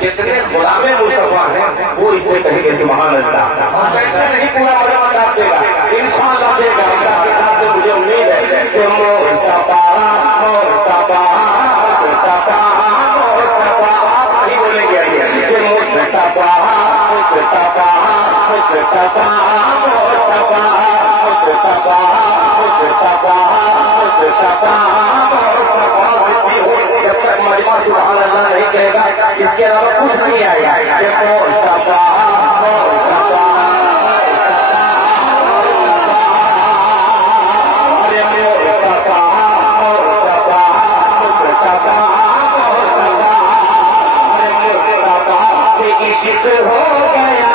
جتنے غلام مصطفیٰ ہیں وہ اس میں کہیں گے سبحان اللہ. ایسا نہیں پورا مجمع آپ دے گا انشاءاللہ دے گا. اللہ کے نام سے مجھے امید ہے کہ مصطفیٰ مصطفیٰ مصطفیٰ مصطفیٰ ہی بولیں گے کہ مصطفیٰ مصطفیٰ مصطفیٰ مصطفیٰ مصطفیٰ جب تک مجمع سبحان اللہ نہیں کہے گا اس کے علاوہ کچھ نہیں آئے گا. عشق ہو گیا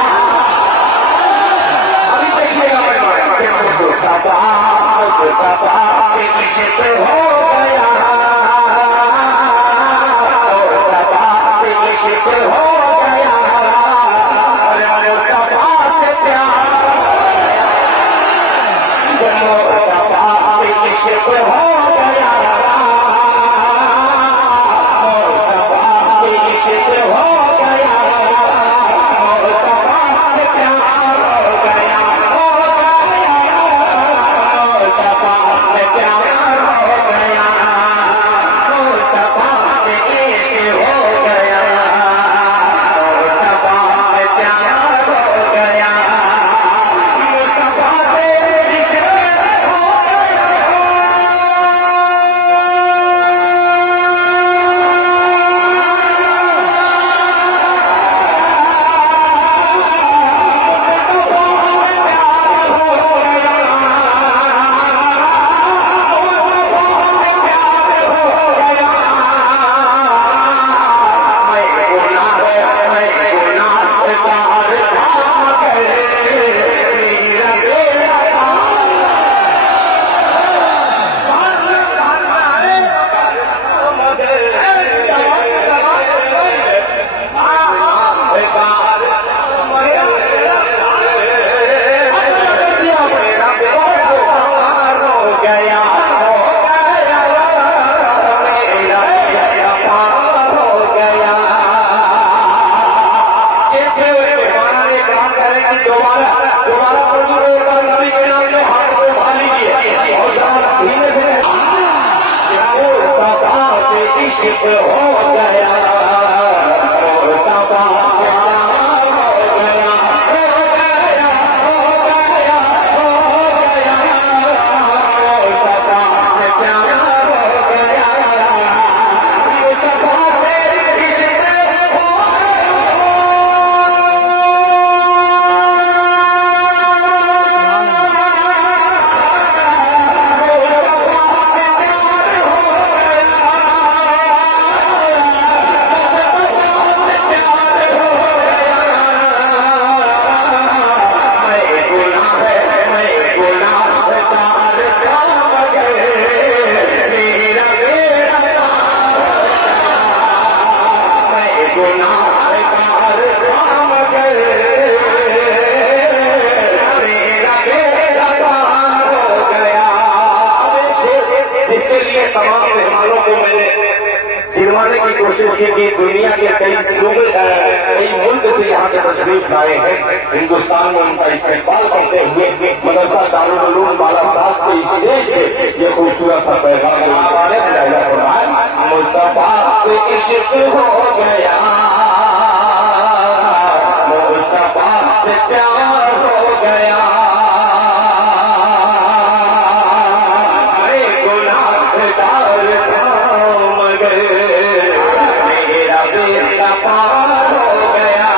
ابھی دیکھیے گا عشق ہو گیا عشق ہو گیا مصطفیٰ سے پیار مصطفیٰ سے عشق ہو گیا مصطفیٰ سے عشق ہو گیا دنیا کے کئی صوبے کئی ملک سے یہاں کے تشریف لائے ہیں. ہندوستان میں ان کا استقبال کرتے ہوئے مدرسہ دارالعلوم بالا صاحب کے اسٹیج سے یہ خوبصورت سا پیغام مصطفیٰ سے عشق ہو گیا مصطفیٰ سے پیار ہو گیا میں گناہگار تھا مگر میرا بیٹا پار ہو گیا.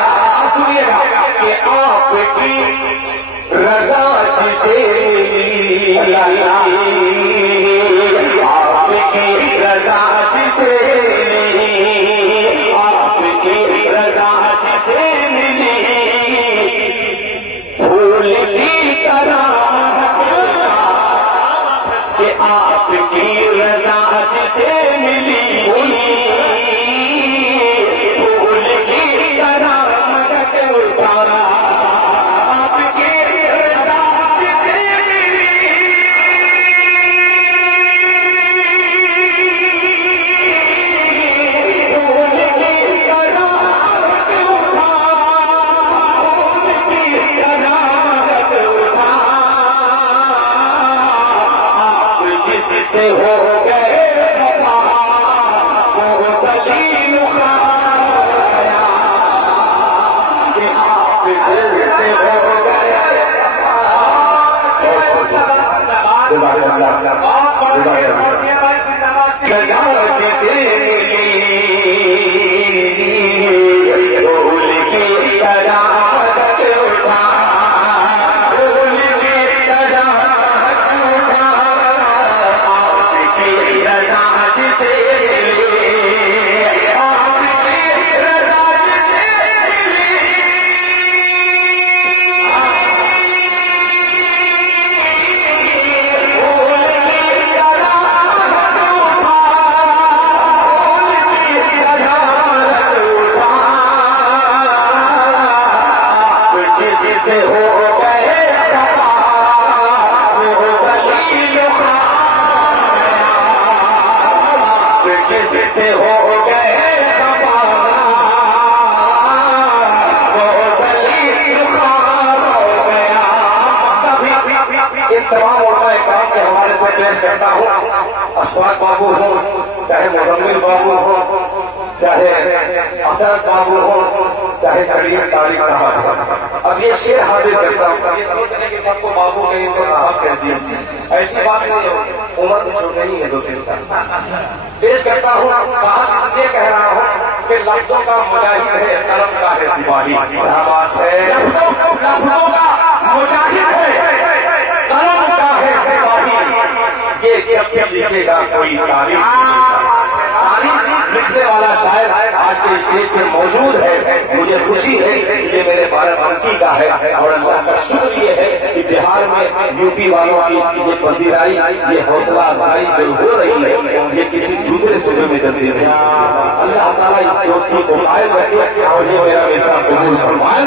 کہ آپ کی رضا جسے آپ کی رضا جسے آپ کی رضا جسے ملی تمام علماء کرام کے حوالے سے پیش کرتا ہوں. اشفاق بابو ہوں, چاہے مزمل بابو ہوں, چاہے اسد بابو ہوں, چاہے کریم طارق صاحب ہوں. اب یہ شعر حاضر کرتا ہوں. یہ سوچنے کہ سب کو بابو کے انتخاب کر دیا, ایسی بات نہیں ہے. عمر کچھ نہیں ہے 2-3 سال. پیش کرتا ہوں. بات یہ کہہ رہا ہوں کہ لفظوں کا مجاہد ہے, قلم کا ہے سپاہی. کیا بات ہے, لفظوں کا مجاہد ہے, قلم کا ہے سپاہی. یہ جب لکھے گا کوئی تاریخ لکھنے والا شاعر آج کے اسٹیج پہ موجود ہے. مجھے خوشی ہے کہ یہ میرے بارہ بنکی کا ہے, اور اللہ کا شکر یہ ہے کہ بہار میں یو پی والوں کی یہ پذیرائی, یہ حوصلہ افزائی جو ہو رہی ہے, یہ کسی دوسرے صوبے میں جلدی نہیں. اللہ تعالیٰ اس دوستی کو قائم رکھے اور یہ میرا میرا قبول فرمائے.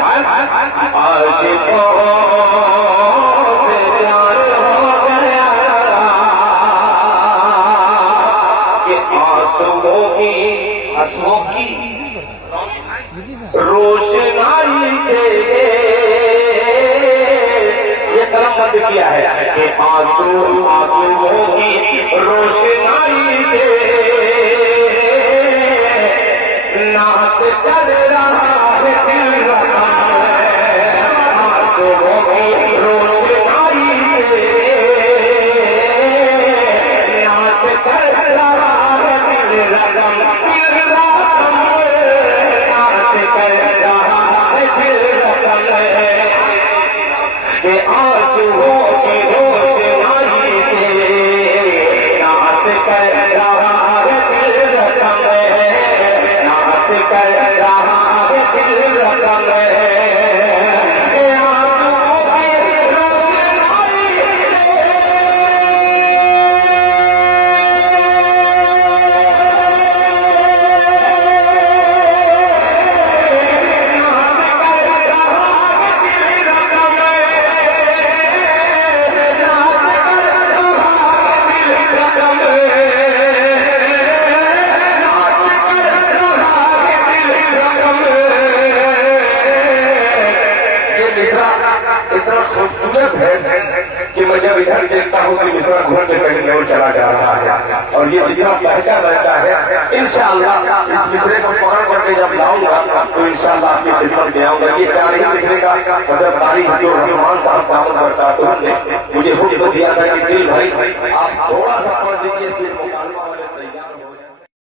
آنسوؤں کی روشنائی سے یہ قلم بند کیا ہے کہ آنسوؤں کی روشنائی سے نعت کر رہا ہے دل رہا ہے. آنسوؤں کی روشنائی سے نعت کر رہا ہے دل رہا ہے. کہ میں جب ادھر دیکھتا ہوں کہ مصرع گھوڑ کے کہیں اور چلا جا رہا ہے, اور یہ مصرع بہتا رہتا ہے. انشاءاللہ اس مصرے کو پکڑ کر کے جب لاؤں گا تو انشاءاللہ آپ کی خدمت میں آؤں گا. یہ 4 ہی مصرے کا مطلب تاریخ جو رحمان صاحب پابند کرتا تو مجھے حکم دیا تھا کہ دل بھائی آپ تھوڑا